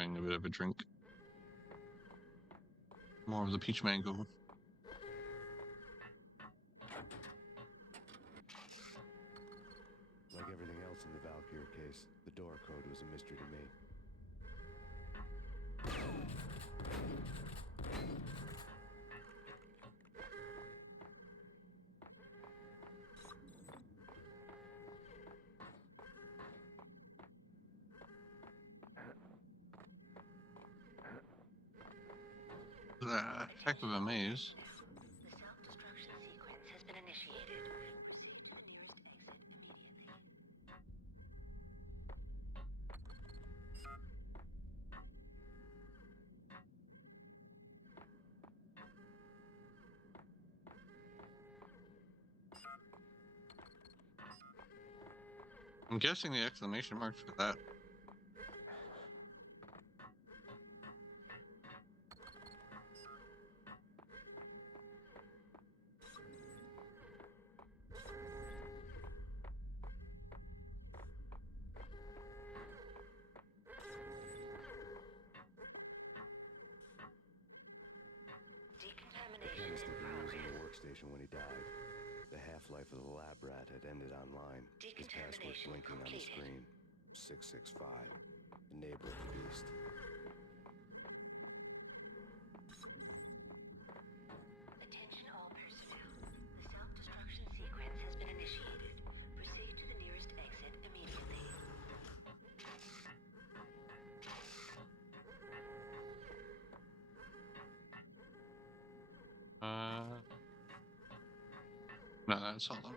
enjoying a bit of a drink. More of the peach mango. Like everything else in the Valkyrie case, the door code was a mystery to me. Heck of a maze. The self-destruction sequence has been initiated. Proceed to the nearest exit immediately. I'm guessing the exclamation marks for that. Decontamination Chemist in that he used in the progress. workstation when he died. The half-life of the lab rat had ended online. His password Decontamination blinking on the completed. screen. 665. The neighbor of the beast. Attention all personnel. The self-destruction sequence has been initiated. Proceed to the nearest exit immediately. No, that's all done.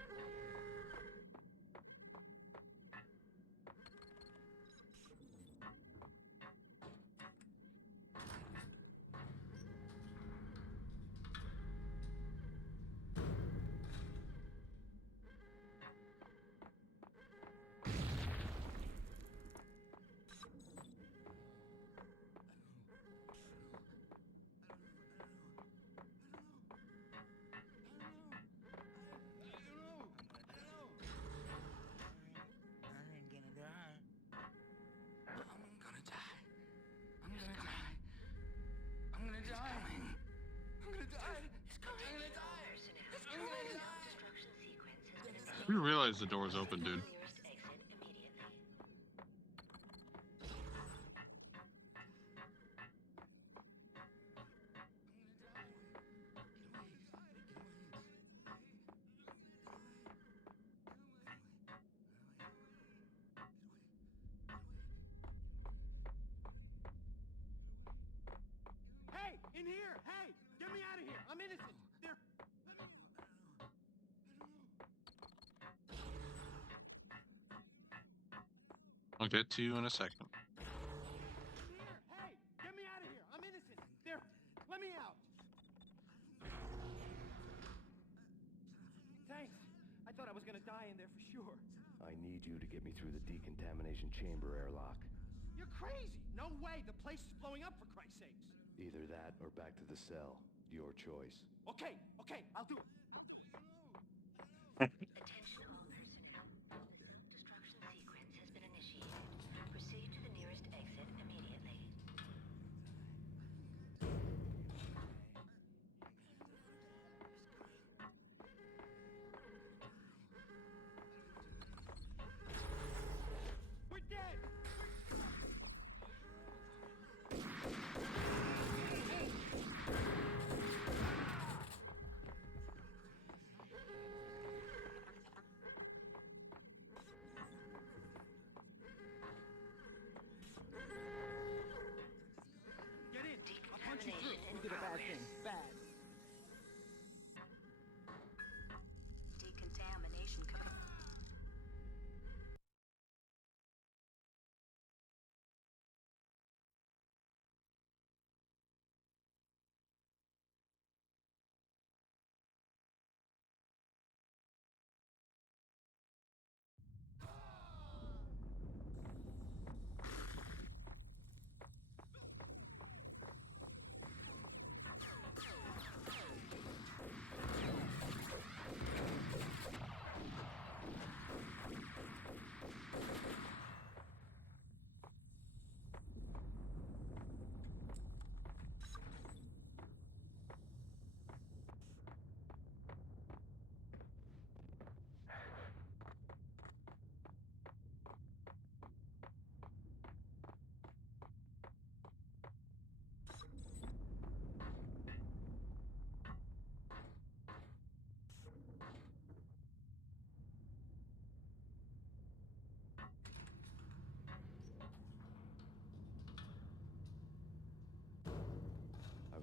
We realize the door's open, dude. Hey, in here! Hey, get me out of here! I'm innocent. They're... I'll get to you in a second. In here! Hey, get me out of here! I'm innocent. They're... Let me out. Thanks. I thought I was gonna die in there for sure. I need you to get me through the decontamination chamber airlock. You're crazy. No way. The place is blowing up, for Christ's sakes. Either that or back to the cell. Your choice. Okay, I'll do it. Attention all personnel. The destruction sequence has been initiated. Proceed to the nearest exit immediately. We're dead!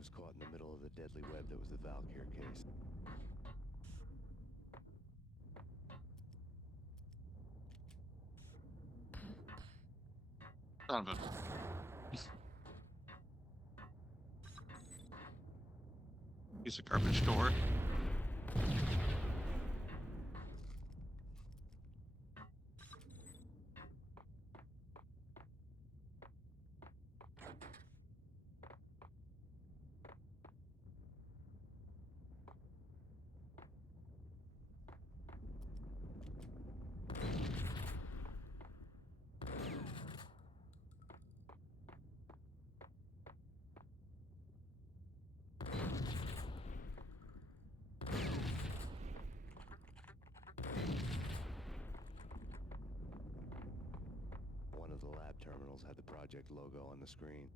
was caught in the middle of the deadly web that was the Valkyr case. Son of a... Piece of garbage door. One of the lab terminals had the project logo on the screen.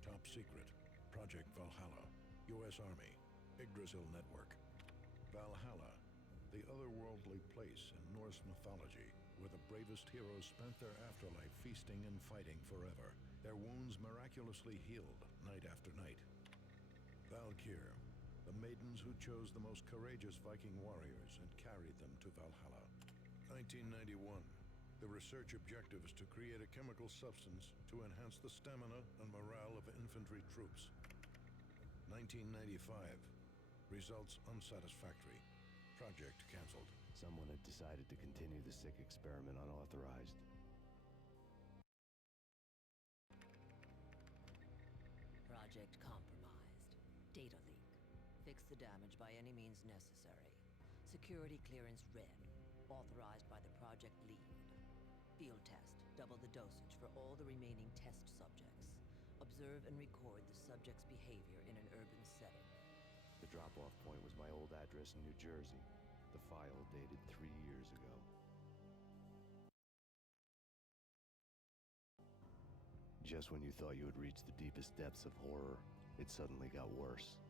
Top secret. Project Valhalla. U.S. Army. Yggdrasil Network. Valhalla. The otherworldly place in Norse mythology where the bravest heroes spent their afterlife feasting and fighting forever. Their wounds miraculously healed night after night. Valkyr. The maidens who chose the most courageous Viking warriors and carried them to Valhalla. 1991. The research objective is to create a chemical substance to enhance the stamina and morale of infantry troops. 1995. Results unsatisfactory. Project canceled. Someone had decided to continue the sick experiment unauthorized. Project compromised. Data leak. Fix the damage by any means necessary. Security clearance red. Authorized by the project lead. Field test. Double the dosage for all the remaining test subjects. Observe and record the subject's behavior in an urban setting. The drop-off point was my old address in New Jersey. The file dated 3 years ago. Just when you thought you had reached the deepest depths of horror, it suddenly got worse.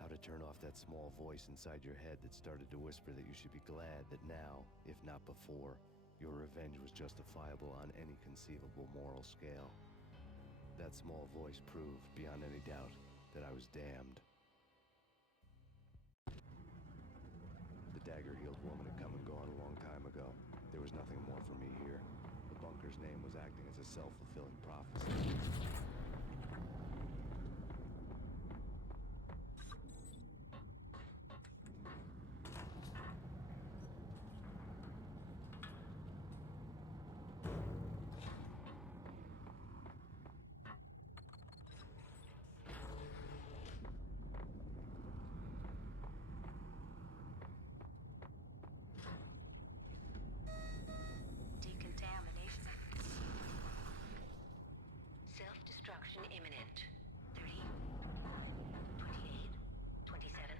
How to turn off that small voice inside your head that started to whisper that you should be glad that now, if not before, your revenge was justifiable on any conceivable moral scale. That small voice proved, beyond any doubt, that I was damned. The dagger-heeled woman had come and gone a long time ago. There was nothing more for me here. The bunker's name was acting as a self-fulfilling prophecy. Decontamination. Self-destruction imminent. 30, 28, 27,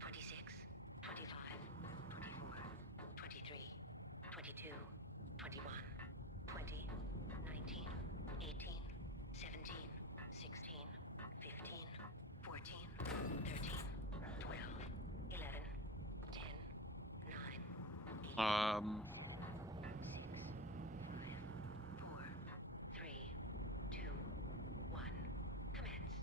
26, 25, 24, 23, 22, 21, 20, 19, 18, 17, 16, 15, 14, 13, 12, 11, 10, 9, 8, 4, 3, 2, 1. Commence.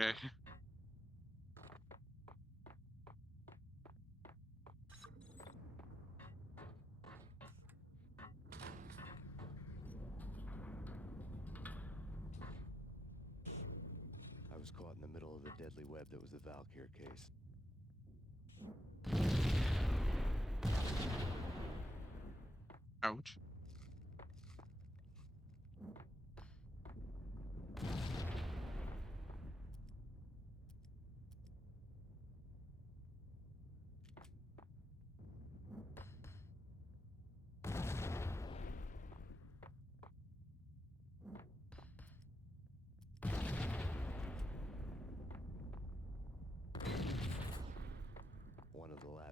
Okay. I was caught in the middle of the deadly web that was the Valkyr case. Ouch.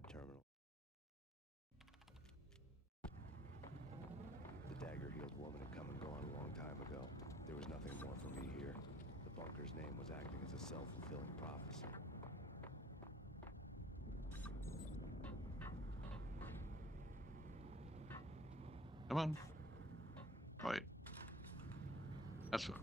terminal. The dagger-heeled woman had come and gone a long time ago. There was nothing more for me here. The bunker's name was acting as a self-fulfilling prophecy. Come on. Wait. That's what.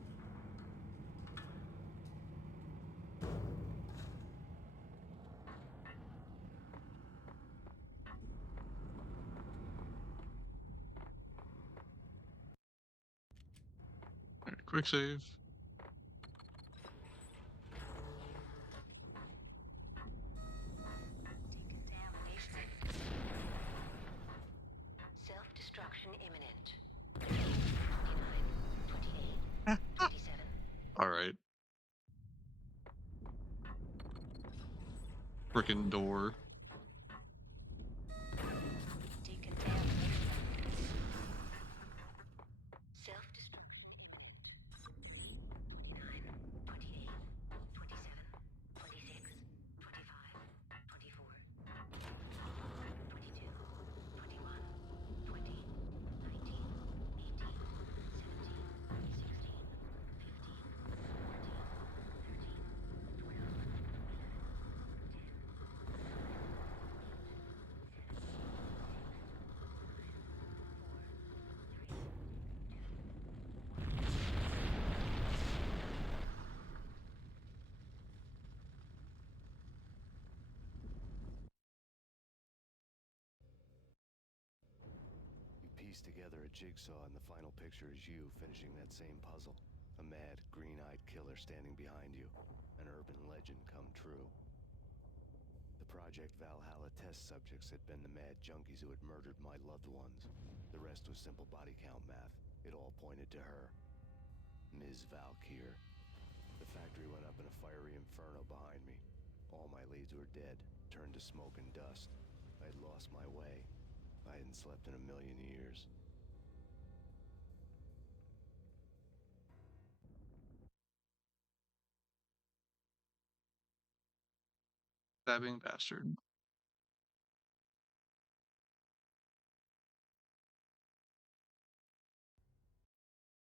Alright, quick save. Decontamination. Self-destruction imminent. 29, 28, 27. Alright. Frickin' door. Decontamination. Self-destruction. 9, 28, 27, 26, 25, 24, 22, 21, 20, 19, 18, 17, 16, 15, 14, 13, 12, You piece together a jigsaw, and the final picture is you finishing that same puzzle. A mad, green-eyed killer standing behind you. An urban legend come true. The Project Valhalla test subjects had been the mad junkies who had murdered my loved ones. The rest was simple body count math. It all pointed to her. Ms. Valkyr. The factory went up in a fiery inferno behind me. All my leads were dead, turned to smoke and dust. I had lost my way. I hadn't slept in a million years. Stabbing bastard.